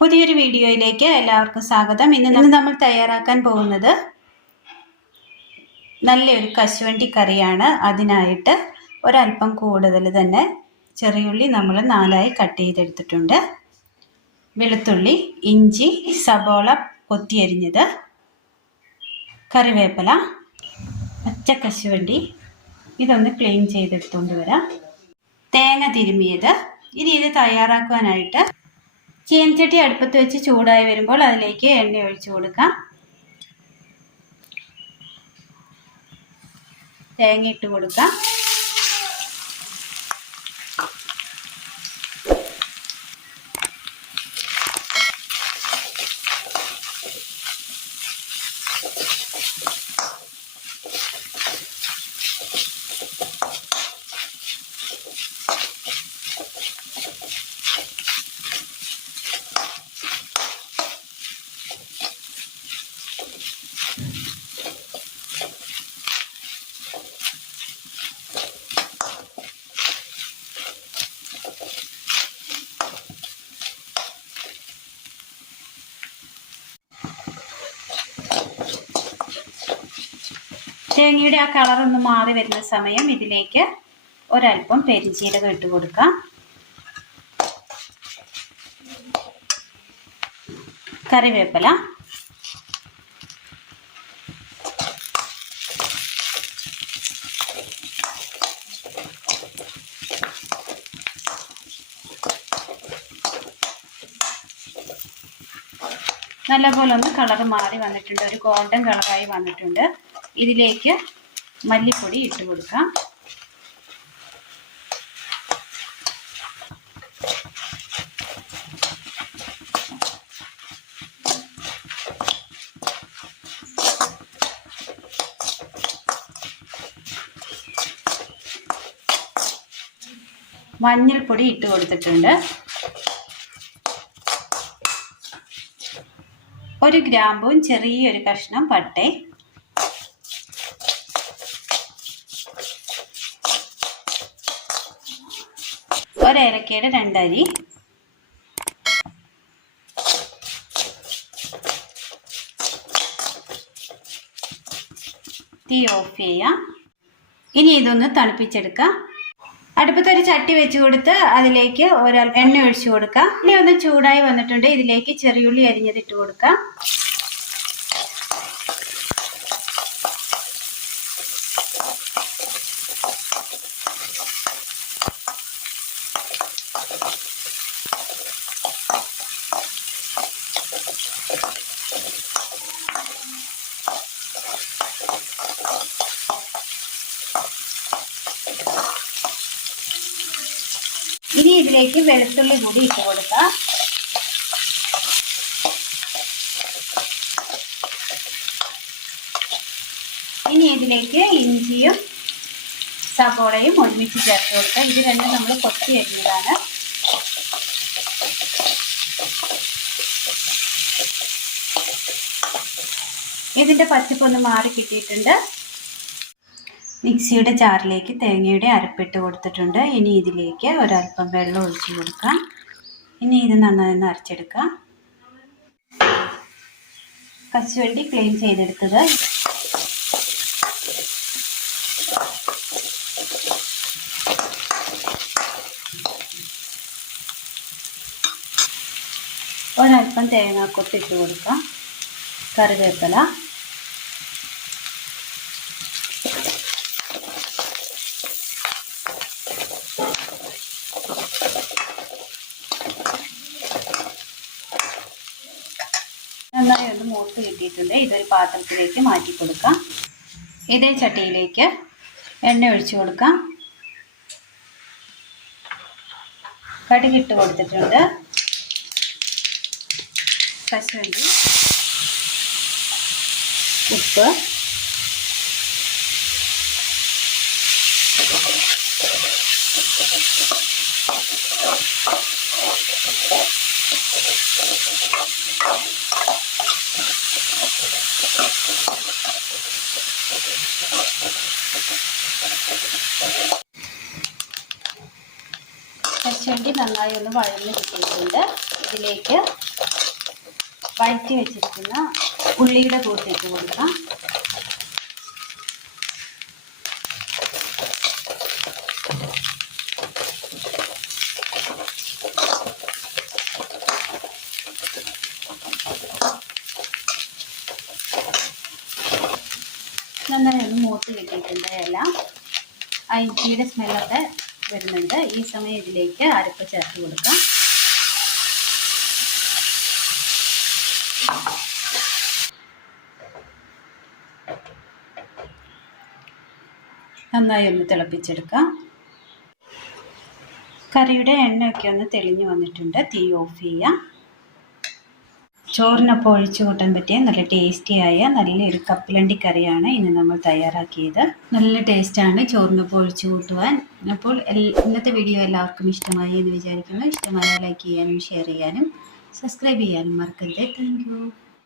പുതിയൊരു വീഡിയോയിലേക്ക് എല്ലാവർക്കും സ്വാഗതം. ഇന്ന് നമ്മൾ തയ്യാറാക്കാൻ പോകുന്നത് നല്ലൊരു കശുവണ്ടി കറിയാണ്. അതിനായിട്ട് ഒരല്പം കൂടുതൽ തന്നെ ചെറിയുള്ളി നമ്മൾ 4ആയി കട്ട് ചെയ്തെടുത്തിട്ടുണ്ട്. വെളുത്തുള്ളി, ഇഞ്ചി, സബോള കൊത്തിയരിഞ്ഞത്, കറിവേപ്പില, പച്ച കശുവണ്ടി ഇതൊന്ന് ക്ലീൻ ചെയ്തെടുത്തുകൊണ്ട് വരാം. തേങ്ങ തിരുമിയത്. ഇനി ഇത് തയ്യാറാക്കുവാനായിട്ട് ചീനച്ചട്ടി അടുപ്പത്ത് വെച്ച് ചൂടായി വരുമ്പോൾ അതിലേക്ക് എണ്ണ ഒഴിച്ചു കൊടുക്കാം. തേങ്ങ ഇട്ട് കൊടുക്കാം. തേങ്ങയുടെ ആ കളറൊന്ന് മാറി വരുന്ന സമയം ഇതിലേക്ക് ഒരല്പം പെരിഞ്ചീരകം ഇട്ട് കൊടുക്കാം. കറിവേപ്പില, നല്ലപോലെ ഒന്ന് കളർ മാറി വന്നിട്ടുണ്ട്. ഒരു ഗോൾഡൻ കളറായി വന്നിട്ടുണ്ട്. ഇതിലേക്ക് മല്ലിപ്പൊടി ഇട്ട് കൊടുക്കാം. മഞ്ഞൾപ്പൊടി ഇട്ട് കൊടുത്തിട്ടുണ്ട്. 1 ഗ്രാമ്പും ചെറിയൊരു കഷ്ണം പട്ടയും, ഒരേലക്കയുടെ 2 അരി, തീ ഓഫ് ചെയ്യാം. ഇനി ഇതൊന്ന് തണുപ്പിച്ചെടുക്കാം. അടുപ്പത്തൊരു ചട്ടി വെച്ച് കൊടുത്ത് അതിലേക്ക് എണ്ണ ഒഴിച്ചു കൊടുക്കാം. ഇനി ഒന്ന് ചൂടായി വന്നിട്ടുണ്ട്. ഇതിലേക്ക് ചെറിയുള്ളി അരിഞ്ഞത് ഇട്ട് കൊടുക്കാം. ഇനി ഇതിലേക്ക് വെളുത്തുള്ളി കൂടി ഇട്ട് കൊടുക്കാം. ഇനി ഇതിലേക്ക് ഇഞ്ചിയും സവോളയും ഒരുമിച്ച് ചേർത്ത് കൊടുക്കാം. ഇത് രണ്ടും നമ്മൾ കൊത്തി അരിഞ്ഞതാണ്. ഇതിൻ്റെ പച്ചപ്പൊന്ന് മാറി കിട്ടിയിട്ടുണ്ട്. മിക്സിയുടെ ജാറിലേക്ക് തേങ്ങയുടെ അരപ്പിട്ട് കൊടുത്തിട്ടുണ്ട്. ഇനി ഇതിലേക്ക് ഒരല്പം വെള്ളം ഒഴിച്ച് കൊടുക്കാം. ഇനി ഇത് നന്നായി ഒന്ന് അരച്ചെടുക്കാം. കശുവണ്ടി ക്ലീൻ ചെയ്തെടുത്തത്. ഒരല്പം തേങ്ങാക്കൊത്തിട്ട് കൊടുക്കാം. കറിവേപ്പില, നന്നായി ഒന്ന് മൂത്ത് കിട്ടിയിട്ടുണ്ട്. ഇതൊരു പാത്രത്തിലേക്ക് മാറ്റി കൊടുക്കാം. ഇതേ ചട്ടിയിലേക്ക് എണ്ണ ഒഴിച്ചു കൊടുക്കാം. കടുകിട്ട് കൊടുത്തിട്ടുണ്ട്. കശുവണ്ടി, ഉപ്പ്, കശുവണ്ടി നന്നായി ഒന്ന് വഴന്ന് കിട്ടിയിട്ടുണ്ട്. ഇതിലേക്ക് വഴറ്റി വെച്ചിരിക്കുന്ന ഉള്ളിയുടെ കൂട്ടിട്ട് കൊടുക്കാം. നന്നായി ഒന്ന് മൂത്ത് കിട്ടിയിട്ടുണ്ട്. എല്ലാം ആ ഇഞ്ചിയുടെ സ്മെല്ലൊക്കെ വരുന്നുണ്ട്. ഈ സമയം ഇതിലേക്ക് അരപ്പ് ചേർത്ത് കൊടുക്കാം. നന്നായി ഒന്ന് തിളപ്പിച്ചെടുക്കാം. കറിയുടെ എണ്ണയൊക്കെ ഒന്ന് തെളിഞ്ഞു വന്നിട്ടുണ്ട്. തീ ഓഫ് ചെയ്യാം. ചോറിനൊപ്പം ഒഴിച്ചു കൂട്ടാൻ പറ്റിയ നല്ല ടേസ്റ്റിയായ നല്ലൊരു കപ്പലണ്ടി കറിയാണ് ഇന്ന് നമ്മൾ തയ്യാറാക്കിയത്. നല്ല ടേസ്റ്റാണ് ചോറിനൊപ്പം ഒഴിച്ചു കൂട്ടുവാൻ. അപ്പോൾ ഇന്നത്തെ വീഡിയോ എല്ലാവർക്കും ഇഷ്ടമായി എന്ന് വിചാരിക്കുന്നു. ഇഷ്ടമായ ലൈക്ക് ചെയ്യാനും ഷെയർ ചെയ്യാനും സബ്സ്ക്രൈബ് ചെയ്യാനും മറക്കരുത്. Thank you.